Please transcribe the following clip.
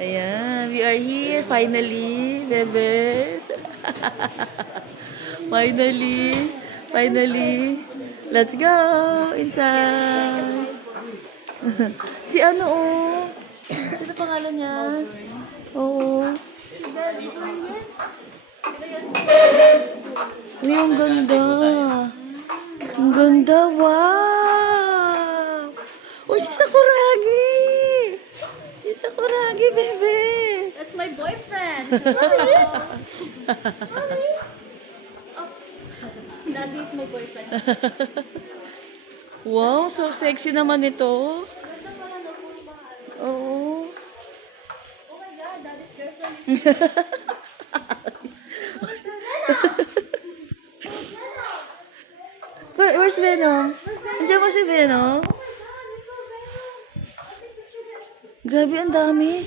Ayan, we are here finally, bebe. Finally. Let's go inside. Si ano oh? Sino pangalan niya? Oo. Uy, ang ganda. Ang ganda, wow! Uy, si Sakuragi! Si Sakuragi, bebe! That's my boyfriend. Daddy is my boyfriend. Wow, so sexy naman ito. Oo. Oh my God, daddy's girlfriend. Where's Venom? Andiyan ba si Venom? Grabe, ang dami.